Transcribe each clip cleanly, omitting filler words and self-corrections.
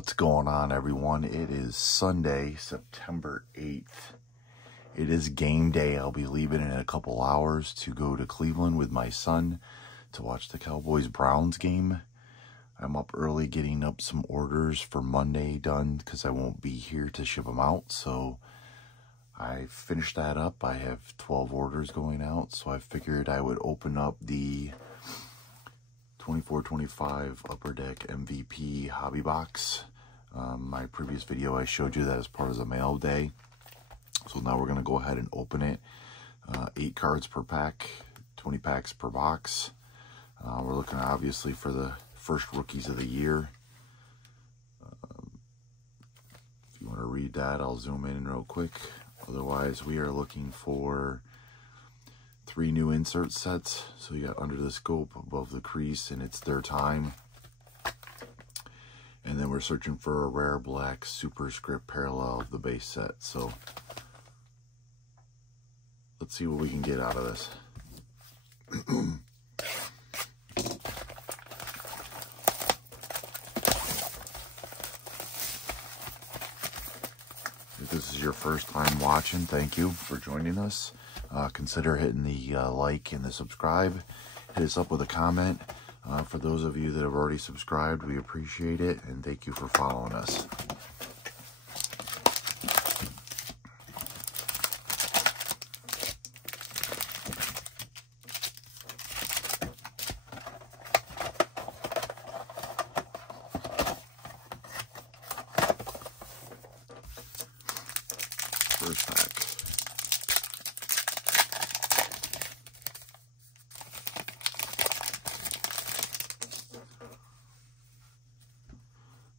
What's going on, everyone? It is Sunday, September 8th. It is game day. I'll be leaving in a couple hours to go to Cleveland with my son to watch the Cowboys-Browns game. I'm up early getting up some orders for Monday done because I won't be here to ship them out. So I finished that up. I have 12 orders going out. So I figured I would open up the 24-25 Upper Deck MVP hobby box. My previous video, I showed you that as part of the mail day. So now we're going to go ahead and open it. 8 cards per pack, 20 packs per box. We're looking obviously for the first rookies of the year. If you want to read that, I'll zoom in real quick. Otherwise, we are looking for 3 new insert sets. So you got under the scope, above the crease, and it's their time. And then we're searching for a rare black superscript parallel of the base set. So let's see what we can get out of this. If this is your first time watching, thank you for joining us. Consider hitting the like and the subscribe. Hit us up with a comment. For those of you that have already subscribed, we appreciate it, and thank you for following us. First pack.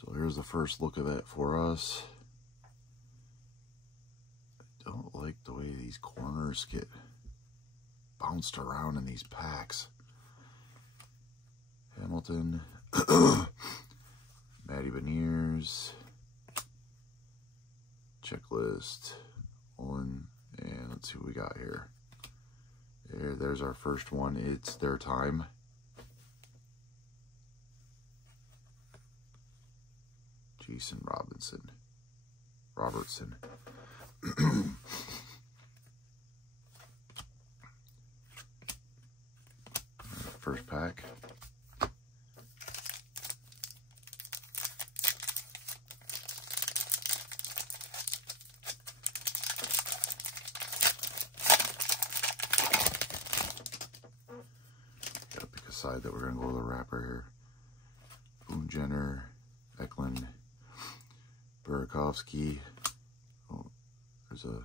So here's the first look of it for us. I don't like the way these corners get bounced around in these packs. Hamilton, Matty Beniers, checklist, Olin, and let's see what we got here. There's our first one. It's their time. Jason Robertson. First pack. Gotta pick a side that we're gonna go with a wrapper here. Boone Jenner, Eklund, Burakovsky. Oh, there's a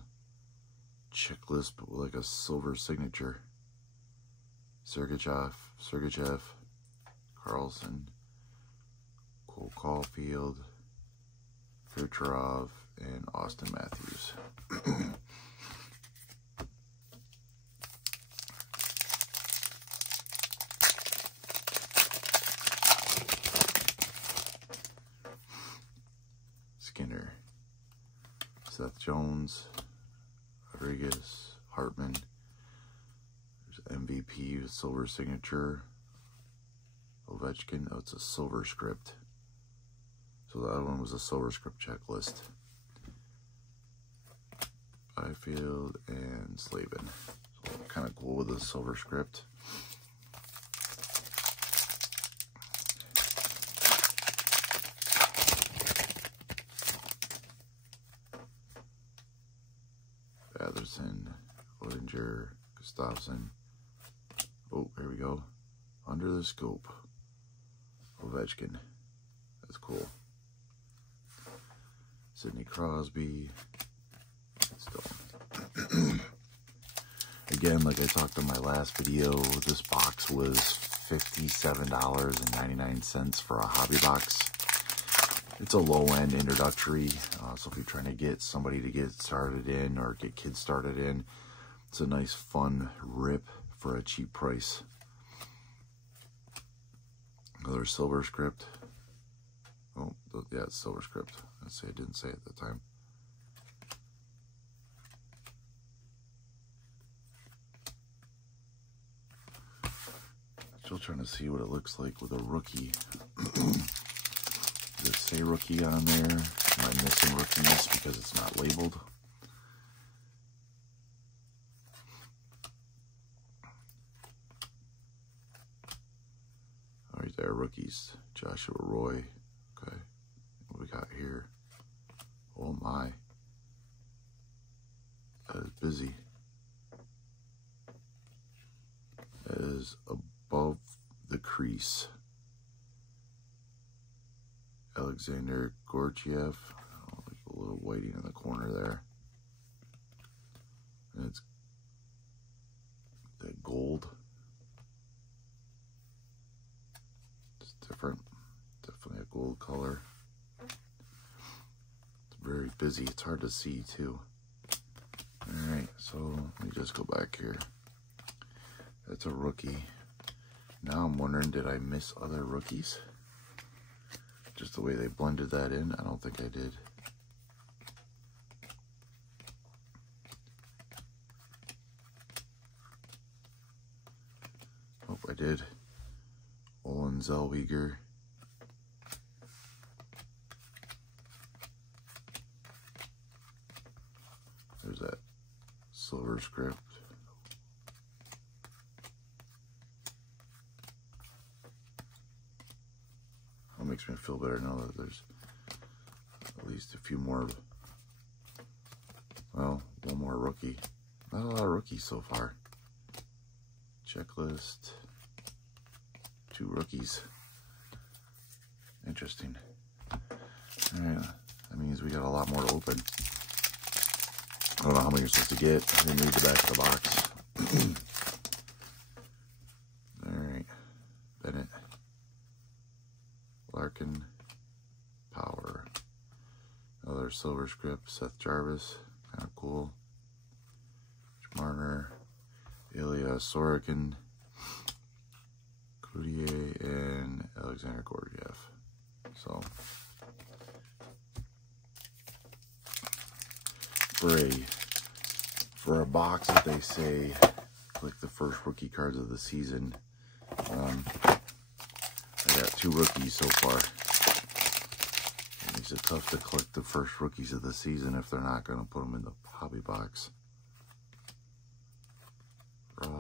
checklist, but with like a silver signature. Sergachev, Carlson, Cole Caulfield, Kucherov, and Austin Matthews. Skinner, Seth Jones, Rodriguez, Hartman. There's MVP with silver signature. Ovechkin. Oh, it's a silver script. So the other one was a silver script checklist. Byfield and Slavin. So kind of cool with the silver script. Atherson, Oettinger, Gustafsson. Oh, here we go. Under the scope. Ovechkin. That's cool. Sidney Crosby. Stone. Again, like I talked in my last video, this box was $57.99 for a hobby box. It's a low-end introductory, so if you're trying to get somebody to get started in or get kids started in, it's a nice, fun rip for a cheap price. Another silver script. Oh, yeah, it's silver script. I didn't say it at the time. Still trying to see what it looks like with a rookie. Does it say rookie on there? Am I missing rookies because it's not labeled? Oh, right there, rookies. Joshua Roy. Okay. What we got here? Oh my. That is busy. That is above the crease. Alexander Gorgiev. Oh, there's a little whiting in the corner there. And it's that gold. It's different. Definitely a gold color. It's very busy. It's hard to see too. Alright, so let me just go back here. That's a rookie. Now I'm wondering, did I miss other rookies? Just the way they blended that in, I don't think I did. Oh, I did. Olin Zellweger. There's that silver script. That makes me feel better now that there's at least a few more, well, one more rookie. Not a lot of rookies so far. Checklist. 2 rookies. Interesting. Alright, that means we got a lot more to open. I don't know how many you're supposed to get. I didn't read the back of the box. Alright. Bennett. Larkin. Power. Another silver script. Seth Jarvis. Kind of cool. Marner. Ilya Sorokin. Cloutier and Alexander Gorgiev. So, for a box that they say click the first rookie cards of the season, I got 2 rookies so far. It makes it tough to click the first rookies of the season if they're not going to put them in the hobby box.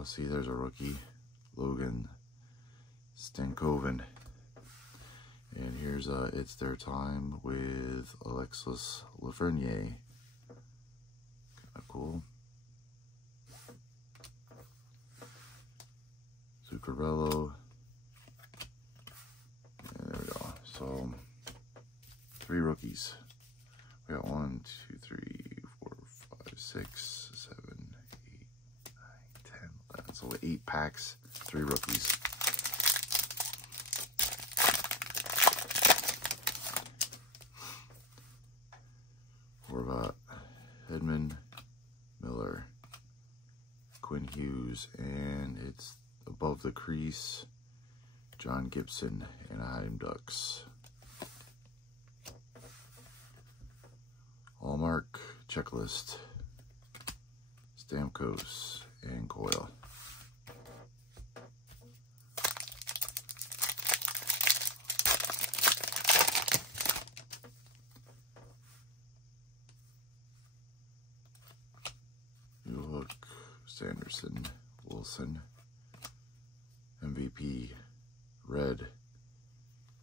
See, there's a rookie, Logan Stankoven. And here's It's Their Time with Alexis Lafreniere. Kind of cool. Zuccarello. And there we go. So, 3 rookies. We got 1, 2, 3, 4, 5, 6, 7, 8, 9, 10, 11. So 8 packs, 3 rookies. Horvat, Hedman, Miller, Quinn Hughes, and it's above the crease, John Gibson, Anaheim Ducks. Hallmark, Checklist, Stamkos, and Coyle. Hook, Sanderson, Wilson, MVP, Red,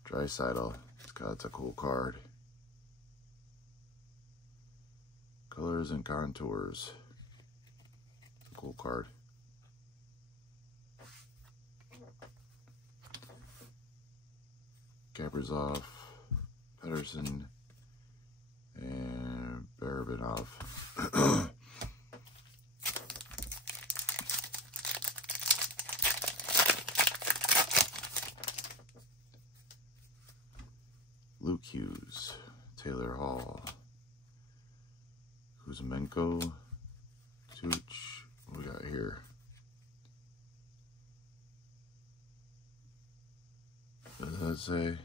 Draisaitl. That's a cool card. Colors and Contours. It's a cool card. Kaprizov, Pedersen, and Barabanov. Luke Hughes, Taylor Hall, Kuzmenko, Tuch. What we got here? What does that say?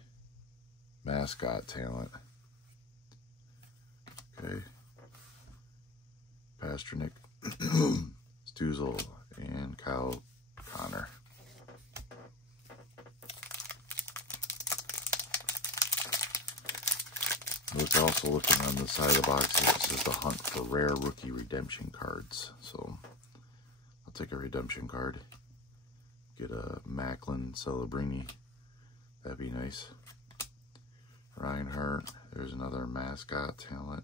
Mascot talent. Okay. Pasternak, Stuzel, and Kyle Connor. You're also looking on the side of the box here. It says the hunt for rare rookie redemption cards. So I'll take a redemption card. Get a Macklin Celebrini. That'd be nice. Reinhardt. There's another mascot talent.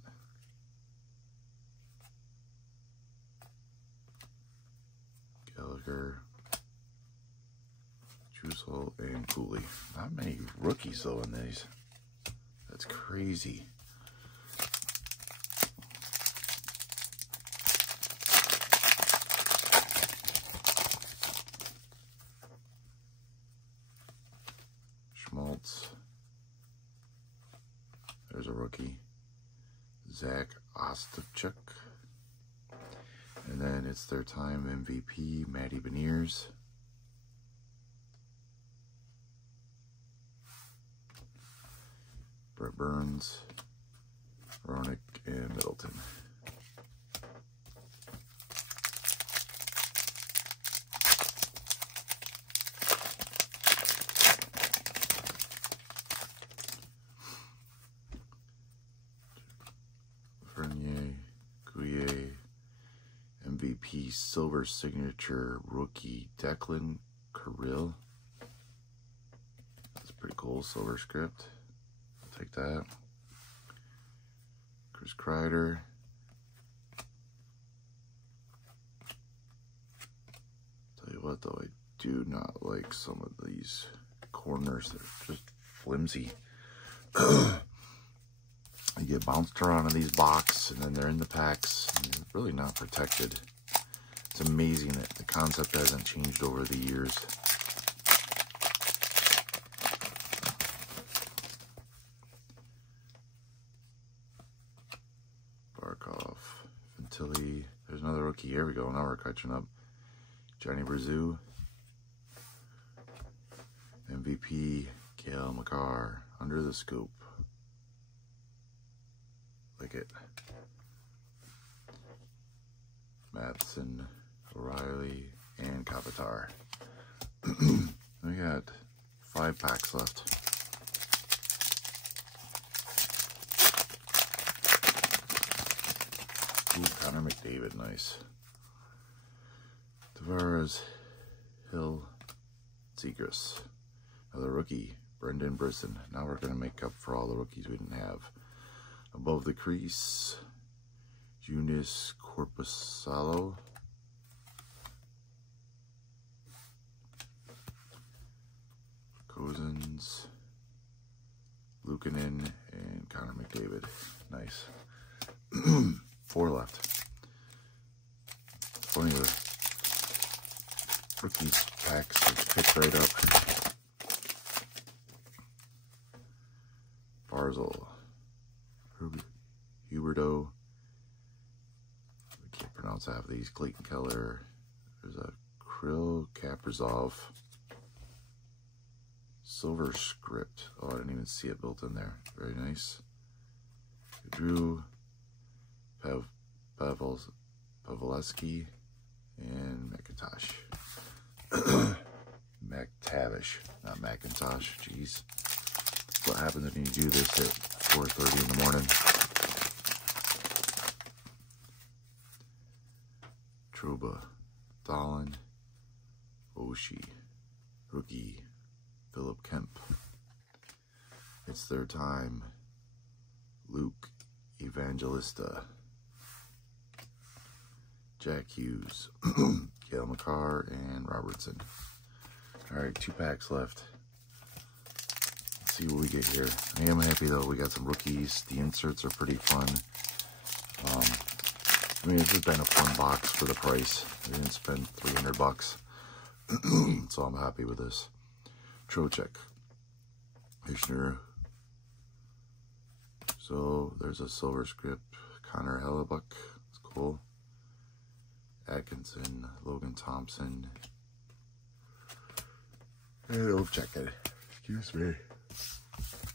Gallagher. Trussell and Cooley. Not many rookies though in these. That's crazy. Schmaltz. There's a rookie. Zach Ostapchuk. And then it's their time MVP, Matty Beniers. Brett Burns, Ronick, and Middleton. Fernier, Gouye, MVP Silver Signature Rookie Declan Carrill. That's pretty cool, silver script. I'll take that. Chris Kreider. Tell you what though, I do not like some of these corners. They're just flimsy. You get bounced around in these boxes, and then they're in the packs, and they're really not protected. It's amazing that the concept hasn't changed over the years. Barkov, Fantilli. There's another rookie. Here we go. Now we're catching up. Johnny Brazu. MVP, Gail McCarr. Under the scoop. Like it. Matheson, O'Reilly, and Kopitar. We got 5 packs left. Ooh, Connor McDavid, nice. Tavares, Hill, Zegras. Another rookie, Brendan Brisson. Now we're going to make up for all the rookies we didn't have. Above the crease, Junis Corpusalo. Cousins, Luukkonen, and Connor McDavid. Nice. 4 left. Funny, the rookies packs just picked right up. Barzal. Huberto. I can't pronounce half of these. Clayton Keller. There's a Krill Kaprizov. Silver script. Oh, I didn't even see it built in there. Very nice. Drew Pavelski and McIntosh. McTavish, not Macintosh. Jeez. What happens when you do this at 4:30 in the morning? Trouba, Thalin, Oshie, rookie, Philip Kemp. It's their time. Luke Evangelista, Jack Hughes, Cale Makar, and Robertson. All right, 2 packs left. Let's see what we get here. I am happy though. We got some rookies. The inserts are pretty fun. I mean, it's just been a fun box for the price. I didn't spend $300, so I'm happy with this. Trocheck, Ishner. So there's a silver script. Connor Hellebuck. It's cool. Atkinson, Logan Thompson. And I'll check it. Excuse me.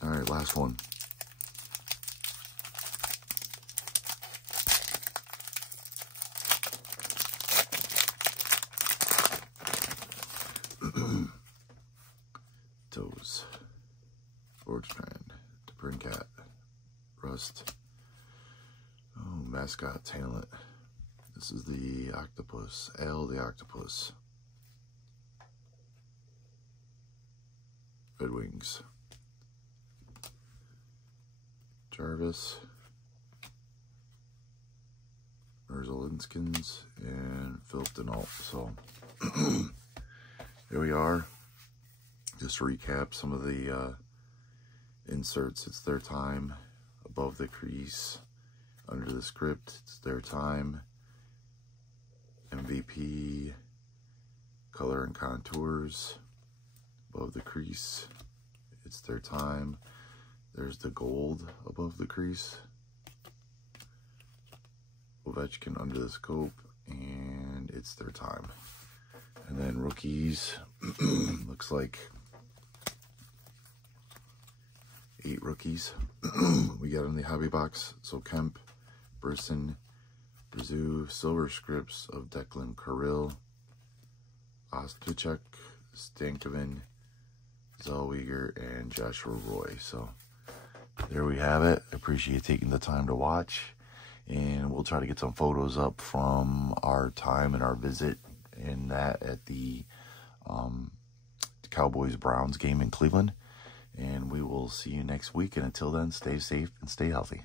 All right, last one. Toes, Borgstrand, DeBrincat, Quest. Oh, mascot talent. This is the octopus. Al the octopus. Red Wings. Jarvis. Merzelinskins and Philip Denault. So here we are. Just to recap some of the inserts. It's their time. Above the crease. Under the script. It's their time. MVP. Color and contours. Above the crease. It's their time. There's the gold above the crease. Ovechkin under the scope, and it's their time. And then rookies, looks like 8 rookies. We got in the hobby box. So Kemp, Brisson, Brzee, silver scripts of Declan Kirill, Ostachek, Stankoven, Zellweger, and Joshua Roy. So there we have it. Appreciate you taking the time to watch. And we'll try to get some photos up from our time and our visit in that at the Cowboys-Browns game in Cleveland. And we will see you next week. And until then, stay safe and stay healthy.